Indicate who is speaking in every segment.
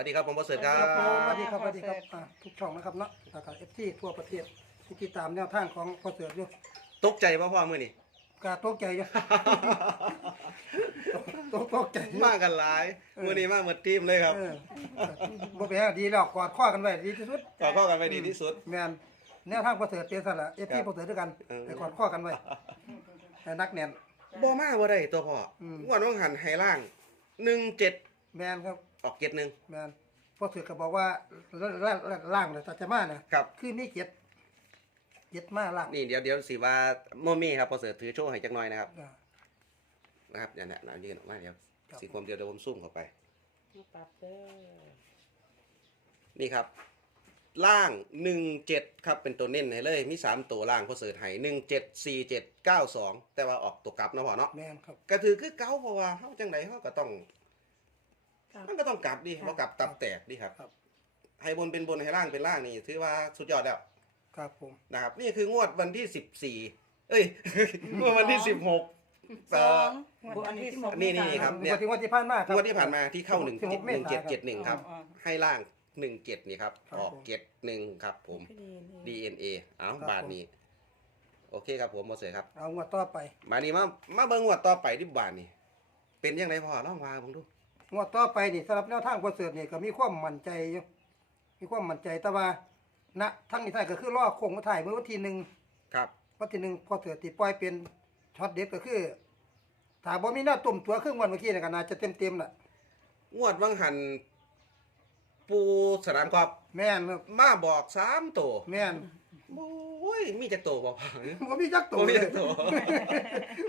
Speaker 1: วัสดีครับผมประเสริฐครั
Speaker 2: ครับผมส
Speaker 1: บ
Speaker 2: วัสดีครับสวัสดีครับอ่าทุกช่องนะครับเนาะแล้วก็เอฟซีทั่วประเทศที่ติดตามแนวทางของพ่อเสืออยู่
Speaker 1: ตกใจป่ะพ่อมื่อนี้
Speaker 2: กาตกใจอยู่ ตกตกใจอยู่
Speaker 1: มากันหลายมื่อนี้มาเหมือนทีมเลยครับ
Speaker 2: เออบ่เป็นไรดีแล้วกอดข้อกันไว้ดีที่สุด
Speaker 1: ขอเข้ากันไปดีที่สุด
Speaker 2: แม่นแนวทางพ่อเสือเตียนสั่นละเอฟซี
Speaker 1: ครับ
Speaker 2: พ่อเสือด้วยกัน
Speaker 1: เออ
Speaker 2: ไปกอดข้อกันไว้ให้นักแน่น
Speaker 1: บ่มาบ่ได้ตัวพ่ออ
Speaker 2: ม
Speaker 1: งวันว่างหันไฮล่างหนึ่งเจ็ด
Speaker 2: แม่นครับ
Speaker 1: ออกเจ็ดหนึ่ง
Speaker 2: แม่นพ่อเสือก็บอกว่าล่างล่างเลยตัดจะมาน่ะ
Speaker 1: ครับ
Speaker 2: คือมีเกียรติเกียรติมาล่าง
Speaker 1: นี่เดี๋ยวเดี๋ยวสิว่าโมมี่ครับประเสริฐถือโชว์ให้จักหน่อยนะครับ
Speaker 2: อ่า
Speaker 1: นะครับเนี่ยเนี่ยยืนออกมาเดี๋ยว
Speaker 2: ครับ
Speaker 1: สีความเดียวเดี๋ยวผมซุ่มเข้าไป
Speaker 3: มาปรับเด้อ
Speaker 1: นี่ครับ ล่างหนึ่งเจ็ดครับเป็นตัวเน้นให้เลยมีสามตัวล่างประเสริฐให้หนึ่งเจ็ดสี่เจ็ดเก้าสองแต่ว่าออกตัวกลับเนาะพ่อเนาะ
Speaker 2: แม่นครับ
Speaker 1: ก็ถือคือเก้าเพราะว่าเฮาจังไดเฮาก็ต้อง
Speaker 3: ครับ
Speaker 1: มันก็ต้องกลับดิบ่กลับตับแตกดิครับ
Speaker 2: ครับ
Speaker 1: ให้บนเป็นบนให้ล่างเป็นล่างนี่ถือว่าสุดยอดแล้ว
Speaker 2: ครับผม
Speaker 1: นะครับ นี่คืองวดวันที่สิบสี่เอ้ย งวดวันที่สิบหก
Speaker 3: สองวันที่สิบหก
Speaker 1: นี่นี่ครับ เนี่ย
Speaker 2: งวดที่งวดที่ผ่านมาครับ
Speaker 1: งวดที่ผ่านมาที่เข้าหนึ่ง
Speaker 2: สิบหก
Speaker 1: หนึ่ง
Speaker 2: เม
Speaker 1: เจ็ด
Speaker 2: ษายน
Speaker 1: เจ็ดหนึ่งครับ
Speaker 3: อ๋อ
Speaker 1: ให้ล่างหนึ่งเจ็ดนี่ครับ
Speaker 2: ครับ
Speaker 1: ออก
Speaker 2: ผม
Speaker 1: เจ็ดหนึ่งครับ ผม
Speaker 3: พี่ดีนี่
Speaker 1: DNA เอา
Speaker 2: ครับ
Speaker 1: บาทนี้ โอเคครับผมโมเสสครับ
Speaker 2: เอางวดต่อไป
Speaker 1: มานี่มา มาเบิ่งงวดต่อไปดิบาทนี่เป็นยังไงพ่อลองมาผมดู
Speaker 2: งวดต่อไปนี่สำหรับแนวทางคอนเสิร์ตนี่ก็มีความมั่นใจอยู่มีความมั่นใจแต่ว่าณทั้งนี้ท้ายก็คือรอโค้งมาถ่ายเมื่อวันที่หนึ่ง
Speaker 1: ครับ
Speaker 2: วันที่หนึ่งคอนเสิร์ตที่ปล่อยเป็นช็อตเด็ดก็คือถ้าบ่มีหน้าตุ่มตัวครึ่งวันเมื่อกี้นี่ก็น่าจะเต็มเต็มๆน่ะ
Speaker 1: งวดวังหันปูสนามกอบ
Speaker 2: แม่นครับ
Speaker 1: มาบอกสามตัว
Speaker 2: แม่น
Speaker 1: โอ้ยมีจักตัวบอกพ่อ
Speaker 2: บ่มีจักตัว
Speaker 1: บ่มี
Speaker 2: เลย
Speaker 1: จักตัว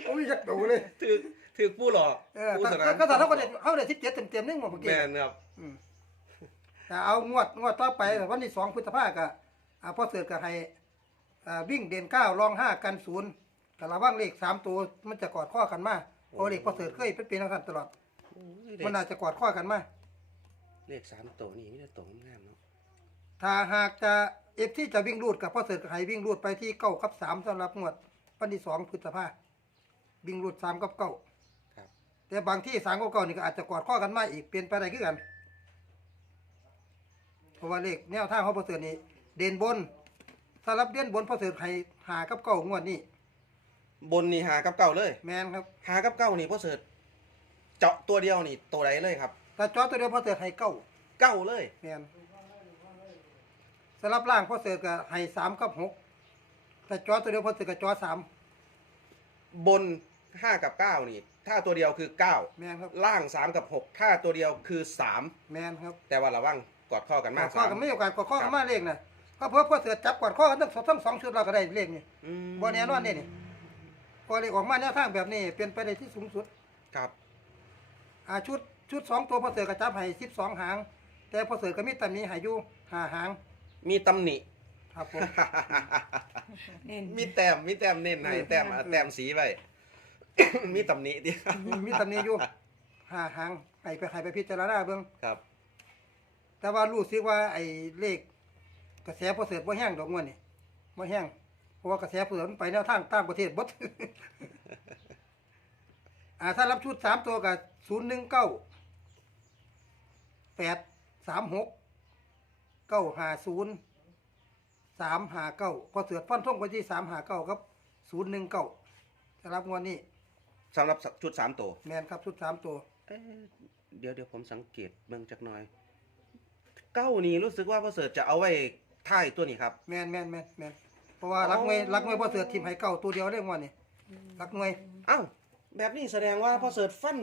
Speaker 2: บ่มีจักตัวเลย
Speaker 1: ถือ ถือปูหลอก
Speaker 2: เออ
Speaker 1: ปู
Speaker 2: ถ้า
Speaker 1: สนาม
Speaker 2: ก็ถ้าเราก็ได้เฮาได้17เต็มๆนึงบ่เมื่อกี้
Speaker 1: แม่นครับ
Speaker 2: อืมแต่เอางวดงวดต่อไปวันที่สองพฤษภาก็อ่าพ่อเสือก็ให้อ่าวิ่งเด่นเก้ารองห้ากันศูนย์แต่ระวังเลขสามตัวมันจะกอดข้อกันมาเพราะเลขพ่อเสือเคยเป็นปีนักขันตลอด
Speaker 1: โอ้ย
Speaker 2: มันน่าจะกอดข้อกันมา
Speaker 1: เลขสามตัวนี่ไมแต่ได้ตัวงามๆเนาะ
Speaker 2: ถ้าหากจะเอฟที่จะวิ่งรูดกับพ่อเสือก็ให้วิ่งรูดไปที่เก้ากับสามสำหรับงวดวันที่สองพฤษภาวิ่งรูดสามกับเก้า
Speaker 1: ครับ
Speaker 2: แต่บางที่สามกับเก้านี่ก็อาจจะกอดข้อกันมาอีกเปลี่ยนไปได้คือกันเพราะว่าเลขแนวทางของพ่อเสือนี่เด่นบนสำหรับเด่นบนพ่อเสือให้หากับเก้างวดนี้
Speaker 1: บนนี่หากับเก้าเลย
Speaker 2: แมนครับ
Speaker 1: หากับเก้านี่พ่อเสิร์ชเจาะตัวเดียวนี่ตัวใดเลยครับ
Speaker 2: แต่จอตัวเดียวพ่อเสือให้เก้า
Speaker 1: เก้าเลย
Speaker 2: แมนสำหรับล่างพ่อเสือก็ให้สามกับหกแต่จอตัวเดียวพ่อเสือก็จอสาม
Speaker 1: บนห้ากับเก้านี่ ถ้าตัวเดียวคือเก้า
Speaker 2: แมนครับ
Speaker 1: ล่างสามกับหกถ้าตัวเดียวคือสาม
Speaker 2: แมนครับ
Speaker 1: แต่ว่าระวังกอดข้อกัน
Speaker 2: ก
Speaker 1: มา
Speaker 2: อกดข้อ
Speaker 1: สาม
Speaker 2: กันไม่โอกาสกอดข้อกันมาเลขนะเพราะเพื่อพ่อเสือจับกอดข้อกันทั้งสองทั้งสองชุดเราก็ได้เลขนี่
Speaker 1: อืม
Speaker 2: บ่แน่นอนนี่นี่พอเลขออกมาแนวทางแบบนี้เป็นไปได้ที่สูงสุด
Speaker 1: ครับ
Speaker 2: อ่าชุดชุดสองตัวพ่อเสือก็จับให้สิบสองหาง แต่พ่อเสือก็มีตำหนี้ให้อยู่ห้าหาง
Speaker 1: มีตำหนิ
Speaker 2: ครับผม
Speaker 3: เน้น
Speaker 1: มีแต้มมีแต้มเน้นให้แต้มอะแต้มสีไว้ มีตำหนิดิ
Speaker 2: มีมีตำหนี้อยู่ห้าหางให้ไปให้ไปพิจารณาเบิ่ง
Speaker 1: ครับ
Speaker 2: แต่ว่ารู้สึกว่าไอ้เลขกระแสพ่อเสือบ่แห้งดอกงวดนี่บ่แห้งเพราะว่ากระแสพ่อเสือมันไปแนวทางต่างประเทศเบดอ่าถ้ารับชุดสามตัวกับศูนย์หนึ่งเก้าแปดสามหกเก้าห้าศูนย์สามห้าเก้าพอเสือฟันท่งไปที่สามห้าเก้าครับศูนย์หนึ่งเก้าสำหรับงวดนี้
Speaker 1: สำหรับชุดสามตัว
Speaker 2: แมนครับชุดสามตัว
Speaker 1: เอ๊ะเดี๋ยวเดี๋ยวผมสังเกตเบิ่งจักหน่อย เก้านี่รู้สึกว่าพ่อเสิร์ชจะเอาไว้ท้ายตัวนี้ครับ
Speaker 2: แมนแมนแมนแมนเพราะว่ารักหน่วยรักหน่วยพอเสือทีมให้เก้าตัวเดียวเรื่องวันนี้รักหน่วย
Speaker 1: เอ้าแบบนี้แสดงว่าพ่อเสิร์ชฟัน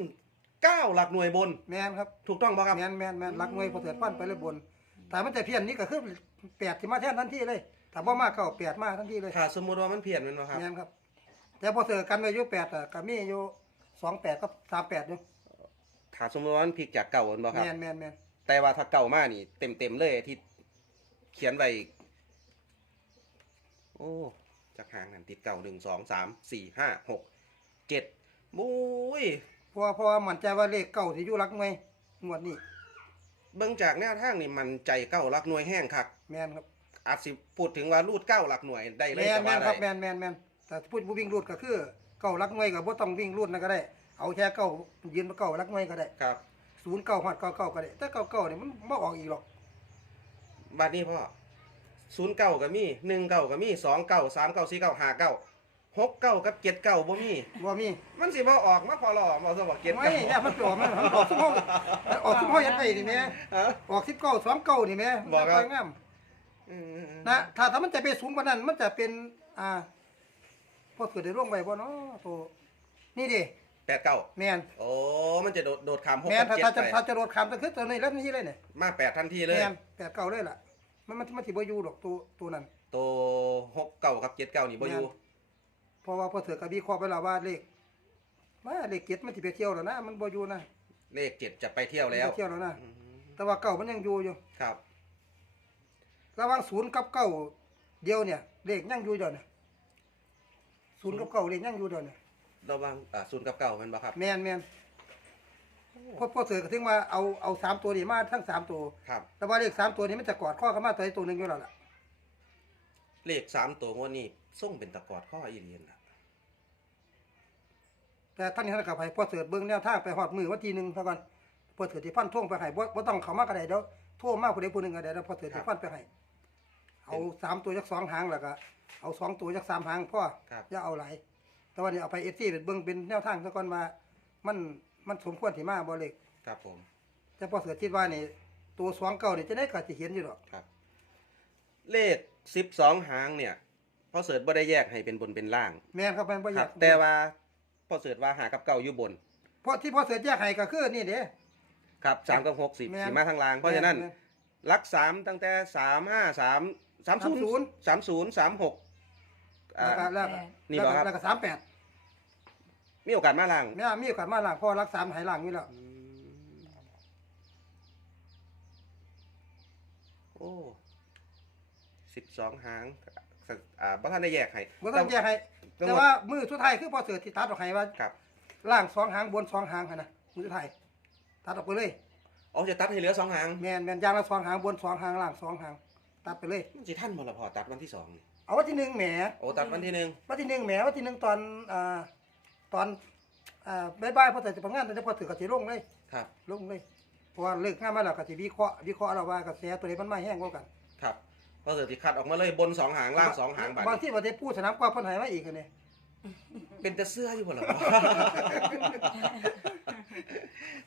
Speaker 1: เก้าหลักหน่วยบน
Speaker 2: แมนครับ
Speaker 1: ถูกต้องป่ะครับ
Speaker 2: แมนแมนแมนรักหน่วยพอเสือฟันไปเลยบนแต่มันจะเพี้ยนนี่ก็คือแปดที่มาแทนทันทีเลยถ้าบ่มาเก้าแปดมาทันทีเลย
Speaker 1: ถ้าสมมติว่ามันเพี้ยนแมันบ่ครับ
Speaker 2: แม่นครับ แต่พอเสือกันไว้อยู่แปดอะก็มีอยู่สองแปดกับสามแปดอยู่
Speaker 1: ถ้าสมมติว่ามันพลิกจากเก่าแมันบ่ครับ
Speaker 2: แม่นแม่นแม่น
Speaker 1: แต่ว่าถ้าเก่ามานี่ เต็มเต็มๆเลยที่เขียนไว้โอ้จากหางนั่นติดเก่าหนึ่งสองสามสี่ห้าหกเจ็ดบุ้ย
Speaker 2: เพราะว่าเพราะว่ามั่นใจว่าเลขเก้าที่อยู่รักหน่วยงวดนี้
Speaker 1: เบิ่งจากแนวทางนี่มันใจเก้าหลักหน่วยแห้งคัก
Speaker 2: แม่นครับ
Speaker 1: อาจสิพูดถึงว่ารูดเก้าหลักหน่วยได้เลย
Speaker 2: แม่น
Speaker 1: ก็
Speaker 2: แม่
Speaker 1: ว่าน
Speaker 2: ค
Speaker 1: ได้
Speaker 2: รับแม่นแม่นแม่น แต่พูดผู้วิ่งรูดก็คือเก้ารักหน่วยก็บ่ต้องวิ่งรูดนั่นก็ได้ เอาแค่เก้ายืนมาเก้ารักหน่วยก็ได้
Speaker 1: ครับ
Speaker 2: ศูนย์เก้าหอดเก้าเก้าก็ได้แต่เก้าเก้าเนี่ยมันไม่ออกอีกหรอก
Speaker 1: บัดนี้พ่อศูนย์เก้าก็มีหนึ่งเก้าก็มีสองเก้าสามเก้าสี่เก้าห้าเก้าหกเก้ากับเจ็ดเก้าบ่มี
Speaker 2: ว่ามี
Speaker 1: มันสิบ่ออกมาพอหรอมาสบอกเจ็ด
Speaker 2: ไม่
Speaker 1: เก้า
Speaker 2: เนี่ยมันไปออกมันมันออกทุกห้องมันออกทุกห้องยันไปนี่แม่
Speaker 1: ฮะ
Speaker 2: ออกสิบเก้าสองเก้านี่แม่
Speaker 1: บอกครับ
Speaker 2: มันค่อยงาม
Speaker 1: อืมๆๆ
Speaker 2: นะถ้าถ้ามันจะไปสูงกว่านั้น มันจะเป็นอ่า พอเกิดได้ร่วงไปบ่เนาะตัวนี่ดิ
Speaker 1: แปดเก้า
Speaker 2: แมน
Speaker 1: โอ้มันจะโดดโดดขามหก
Speaker 2: แมน
Speaker 1: กับ
Speaker 2: ถ้า
Speaker 1: เจ็ด
Speaker 2: ถ้าจะ
Speaker 1: ไป
Speaker 2: ถ้าจะโดดขามตะคือตัวนี้แล้วนี่เลยเนี่ย
Speaker 1: มาแปดทันทีเลย
Speaker 2: แมนแปดเก้าเลยล่ะ มันมันมันสิบ่อยู่ดอกตัวตัวนั้น
Speaker 1: ตัวหกเก้ากับเจ็ดเก้านี่บ่อยู่
Speaker 2: แม่นเพราะว่าพอเถือกกับวิเคราะห์ไปแล้วว่าเลขว่าเลขเจ็ดมันสิไปเที่ยวแล้วนะมันบ่อยู่นะ
Speaker 1: เลขเจ็ดจะไปเที่ยวแล้ว
Speaker 2: ไปเที่ยวแล้วนะ
Speaker 1: อืม
Speaker 2: แต่ว่าเก้ามันยังอยู่อยู่
Speaker 1: ครับ
Speaker 2: ระหว่างศูนย์กับเก้าเดียวเนี่ย เลขยังอยู่เดียวเนี่ย ศูนย์กับเก้าเลขยังอยู่เดียวเนี่ย
Speaker 1: ระวังอ่าศูนย์กับเก้าแมันบ่ครับ
Speaker 2: แมนแมนพอพอเถือกก็ถึงว่าเอาเอาสามตัวนี้มาทั้งสามตัว
Speaker 1: ครับ
Speaker 2: แต่ว่าเลขสามตัวนี้มันจะกอดข้อกันมาตัวใดตัวหนึ่งอยู่แล้วล่ะ
Speaker 1: เลขสามตัวงวดนี้ส่งเป็นตะกอดข้ออีเลียนนะ
Speaker 2: แต่ท่านนี้ท่านกับไปพอเสือเบิ้งแนวทางไปหอดมือวันที่หนึ่งเท่ากันพอเสือที่ฟันท่วงไปให้บ่บ่ต้องเขามากระไดเดี๋ยวโทั่วมากผู้ใดผู้หนึ่งกระไดแล้วพอเสือที่ฟันไปให้ เอาสามตัวยักสองหางแล้วก็เอาสองตัวยักสามหางพ่อ
Speaker 1: ครับ
Speaker 2: อย่าเอาหลายแต่ว่านี่เอาไปเอฟซีเป็นเบิ้งเป็นแนวทางซะก่อนว่ามันมันสมควรที่มาบ่เล็ก
Speaker 1: ครับผม
Speaker 2: แต่พอเสือคิดว่านี่ตัวสองเก่านี่จะได้ก็จะเห็นอยู่หรอก
Speaker 1: ครับ เลขสิบสองหางเนี่ยพอเสิร์ชบ่ได้แยกให้เป็นบนเป็นล่าง
Speaker 2: แม่นครับแม่นบ่อ
Speaker 1: ค
Speaker 2: ยา
Speaker 1: รั
Speaker 2: ก
Speaker 1: บแต่ว่าพอเสิร์ชว่าหากับเก้าอยู่บน
Speaker 2: เพราะที่พอเสือแยกให้ก็คือนี่เด้
Speaker 1: ครับสามกับหกสิบ
Speaker 2: แม่น
Speaker 1: สีมาทางล่างเพราะฉะนั้น
Speaker 2: แม่
Speaker 1: ลักสามตั้งแต่สามห้าสาม สามศูนย์สามศูนย์สามหกอ่า
Speaker 2: แล้วก็แล้วก็
Speaker 1: นี่บ่ครับ
Speaker 2: แล้วก็สามแปด
Speaker 1: มีโอกาสมาล่าง
Speaker 2: แม่มีโอกาสมาล้างพ่อรักสามหายล้างนี่แล้ว
Speaker 1: อืมโอ้สิบสองหางอ่าบ่ท่านได้แยกให้
Speaker 2: บ่ต้องแยกให้
Speaker 1: แต่
Speaker 2: แต่ว่ามือสุดท้ายคือพอเสือที่ตัดออกให้ว่า
Speaker 1: ครับ
Speaker 2: ล่างสองหางบนสองหางหั่นนะมือสุดท้ายตัดออกไปเลย
Speaker 1: อ๋อจะตัดให้เหลือสองหาง
Speaker 2: แม่นแม่นยางละสองหางบนสองหางล่างสองหาง ตัดไปเลย
Speaker 1: มันสิท่านบ่ละพอตัดวันที่สองนี่
Speaker 2: เอาวันที่หนึ่งแหม
Speaker 1: โอ้ตัดวันที่หนึ่ง
Speaker 2: วันที่หนึ่งแหมวันที่หนึ่งตอนอ่าตอนอ่าบ่ายๆพอเสือจะพังงานแต่พอเสือก็สิลงเลย
Speaker 1: ครับ
Speaker 2: ลงเลยเพราะว่าเลิกงานมาแล้วก็สิวิเคราะห์วิเคราะห์แล้วว่ากระแสตัวนี้มันมาแห้งกว่ากัน
Speaker 1: ครับพอเสือที่คัดออกมาเลยบนสองหางล่างสองหางบาด
Speaker 2: บางที่ประเทศพูดสนามกว้างเพิ่นให้มาอีกอันนี่
Speaker 1: เป็นแต่เสื้ออยู่บ่ล่ะ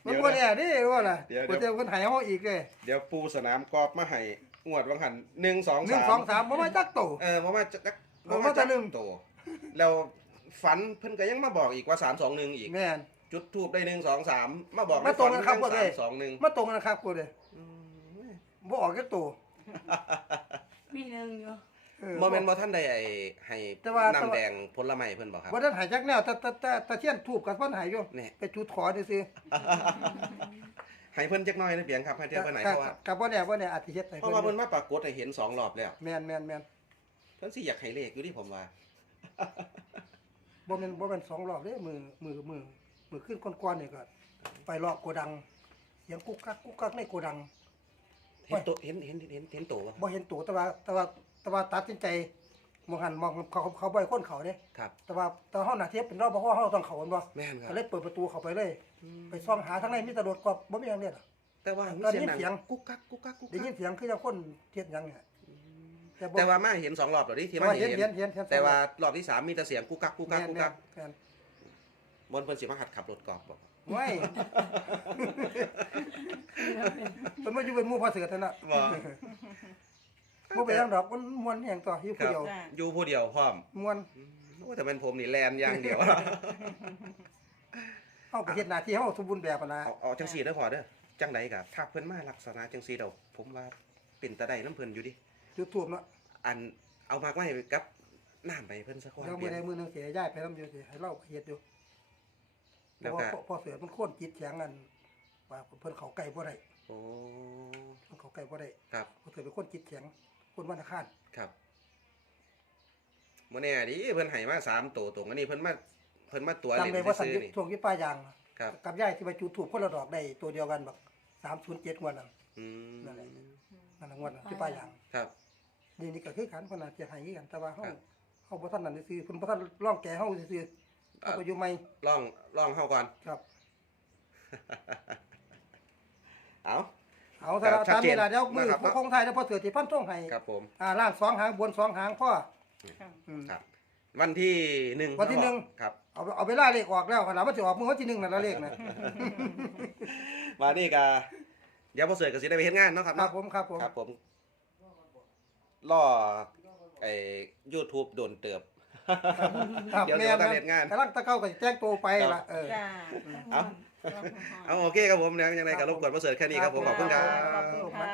Speaker 2: มันบ่แน่เด้ว่าล่ะ
Speaker 1: เดี๋ยว
Speaker 2: ประเทศเพิ่นให้เฮาอีกเด้
Speaker 1: เดี๋ยวปูสนามกอบมาให้ งวดวังหันหนึ่งสอง
Speaker 2: หนึ่ง
Speaker 1: สาม
Speaker 2: สองสามบ่มาจักโต
Speaker 1: เออเพราะว่าจะจัก
Speaker 2: เพราะว่าจะหนึ่ง
Speaker 1: โตแล้วฝันเพิ่นก็ยังมาบอกอีกว่าสามสองหนึ่งอีก
Speaker 2: แม่น
Speaker 1: จุดทูบได้หนึ่งสองสามมาบอก
Speaker 2: มาตรงกันครับพวก
Speaker 1: สา
Speaker 2: เอ้
Speaker 1: ม
Speaker 2: ย
Speaker 1: สองหนึ่ง
Speaker 2: มาตรงกันนะครับกูเด้บ่ออกจักโต
Speaker 3: มีหนึ่งอยู่
Speaker 2: เออ
Speaker 1: โมเมนต์บ่ท่านใดไอ้ให้
Speaker 2: แต่ว่าแต่ว่า
Speaker 1: น้ำแดงผลไม้เพิ่นบอกครับ
Speaker 2: บ่ได้ใหายจักแนวแต่แต่แต่แต่เทียนทูบกับเพิ่นใหายอยู่
Speaker 1: นี่
Speaker 2: ไปจุดขอซื่อ
Speaker 1: ให้เพิ่นจักหน่อยนะเพียงครับให้
Speaker 2: ๆ
Speaker 1: เที่ยวไปไหน
Speaker 2: ก็
Speaker 1: เพราะว่า
Speaker 2: ก็บ่แน่บ่แน่อาจสิเฮ็ดให้
Speaker 1: เพราะว่าเพิ่นมาปรากฏให้เห็นสองรอบแล้ว
Speaker 2: แม่นแม่นแม่น
Speaker 1: เพิ่นสิอยากให้เลขอยู่ที่ผมว่า
Speaker 2: บ่แม่นบ่แม่นสองรอบเด้มือมือมือมือขึ้นก้อนๆนี่ก็ไปรอบโกดังเสียงกุกกักกุกกักในโกดัง
Speaker 1: เห็นตัวเห็นเห็นเห็นเห็นตัวบ่
Speaker 2: บ่เห็นตัวแต่ว่าแต่ว่าแต่ว่าตัดสินใจ มองหันมองเขาเขาบ่ให้คนเขาเด้
Speaker 1: ครับ
Speaker 2: แต่ว่าแต่เฮาหน้าที่เป็นรอบบ่เฮาต้องเข้ามันบ่
Speaker 1: แม่นครั
Speaker 2: ก็
Speaker 1: บ
Speaker 2: เลยเปิดประตูเข้าไปเลย ไปซ่องหาทางในมีแต่รถกอบบ่มีหยังเด้ล่ะ
Speaker 1: แต่ว่ามี
Speaker 2: ตอน
Speaker 1: เสียง
Speaker 2: นี้
Speaker 1: ดัง
Speaker 2: เสียง
Speaker 1: กุ๊กกักกุ๊กกักกุ๊ก
Speaker 2: ได้
Speaker 1: กั
Speaker 2: ยิ
Speaker 1: ก
Speaker 2: นเสียงคือจะคนเฮ็ดหยังเนี่ยแต่บ่
Speaker 1: แต่ว่ามาเห็นสองรอบแล้วดิที่
Speaker 2: แต่
Speaker 1: มา
Speaker 2: ว่า
Speaker 1: เห็
Speaker 2: เห็
Speaker 1: น
Speaker 2: นเห็นเห็นเห็น
Speaker 1: แต่ว่ารอบที่สามมีแต่เสียงกุ๊กกักกุ๊กกัก
Speaker 2: แม่น
Speaker 1: กุ๊ก
Speaker 2: แม่
Speaker 1: กั
Speaker 2: น
Speaker 1: ก
Speaker 2: แม่น
Speaker 1: บนเพิ่นสิมาหัดขับรถกอบบอก
Speaker 2: ไว้เพิ่นมาอยู่เป็นหมู่พ่อเสือเท่านั้น
Speaker 1: บ่
Speaker 2: บ่ไปนหยังดอกมันม่วนแฮงตัวอยู่
Speaker 1: ค
Speaker 2: ผู้
Speaker 1: รับ
Speaker 2: เดียว
Speaker 3: จ้ะ
Speaker 1: อยู่ผู้เดียวพร้อม
Speaker 2: ม่วน
Speaker 1: โอ้แต่เป็นผมนี่แลนอย่างเดียว
Speaker 2: เฮาก็เฮ็ดหน้าที่เฮาสมบูรณ์แบบอะนะ
Speaker 1: เอาเอาจังซี่เด้อพอเด้อจังไดก็ถ้าเพิ่นมาลักษณะจังซี่เดาผมว่าเป็นตาได้น้ำเพิ่นอยู่ดิ
Speaker 2: จุดทูบเนาะ
Speaker 1: อันเอามากไว้กับน้ำไปเพิ่นสักวัน
Speaker 2: เดี๋ยว
Speaker 1: เป
Speaker 2: มื้
Speaker 1: ลี่
Speaker 2: อย
Speaker 1: น
Speaker 2: ใดมื้อหนึงสิให้ย้ายไปนำอยู่สิให้เราเฮ็ดอยู่เพ
Speaker 1: แล้ว
Speaker 2: ราะว่า
Speaker 1: ก็
Speaker 2: พ่อพ่อเสือมันโค่นจิตเถียงกันว่าเพิ่นเข้าใกล้บ่ได้
Speaker 1: โอ้
Speaker 2: เพิ่นเข้าใกล้บ่ได้
Speaker 1: ครับ
Speaker 2: พ่อเสือเป็นคนจิตเถียง คนวันอังคาร
Speaker 1: ครับมื้อแน่ดิเพิ่นให้มาสามตัวตรงอันนี้เพิ่นมาเพิ่นมาตัว
Speaker 2: จำ
Speaker 1: เล่น
Speaker 2: ได้ว่าสัน
Speaker 1: ซื่อ
Speaker 2: ยุ
Speaker 1: ๆนี่
Speaker 2: ช่วงที่ป้ายาง
Speaker 1: ครับ
Speaker 2: กับยายที่ไปจุดถูกคนละดอกได้ตัวเดียวกันบัก307งวดนั้น
Speaker 1: อืม
Speaker 2: นั่นแหละ นั่นนะงวดนั้นที่ป้ายาง
Speaker 1: ครับ
Speaker 2: นี่นี่ก็คือกันเพิ่นน่ะจะให้คือกันแต่ว่าเฮา
Speaker 1: ครับ
Speaker 2: เฮาบ่ทันนั่นซื่อๆเพิ่นบ่ทันร้องแก่เฮาซื่อๆเฮาก็อยู่ใหม่
Speaker 1: ลองลองเฮาก่อน
Speaker 2: ครับ
Speaker 1: เอา
Speaker 2: เอาแต่เรา
Speaker 1: ครับชัด
Speaker 2: ตาม
Speaker 1: เจน
Speaker 2: นี้ล่ะเดี๋ยวมือ
Speaker 1: นะครับ
Speaker 2: คงไทยแล้วพอเสือที่พันท่งให้
Speaker 1: ครับผม
Speaker 2: อ่าล่างสองหางบนสองหางพ่ออืม
Speaker 1: ครับ วันที่หนึ่ง
Speaker 2: วันที่หนึ่ง
Speaker 1: ครับ
Speaker 2: เอาเอาเวลาเลขออกแล้วขนาดว่าจะออกมือวันที่หนึ่งนั่นละเลขนะ
Speaker 1: มานี่กาเดี๋ยวพอเสิร์ตก็สิได้ไปเฮ็ดงานเนาะครับ
Speaker 2: ครั
Speaker 1: เนาะ
Speaker 2: บผมครับผม
Speaker 1: ครับผมล่อไอ้ยูทูบโดนเติบ
Speaker 2: ครับ
Speaker 1: เดี๋ยว
Speaker 2: แม่
Speaker 1: เดี๋ยว
Speaker 2: นะ
Speaker 1: ทำเฮ็ดงาน
Speaker 2: กำลังตะเก้าก็แจ้งตัวไป
Speaker 1: ครับ
Speaker 2: ละเออ
Speaker 3: จ้า
Speaker 1: เอา เอาโอเคครับผมเดี๋ยวยังไงก็รบกวนพอเสิร์ตแค่นี้ครับผมขอบคุณครับ
Speaker 3: ขอบคุณค่ะ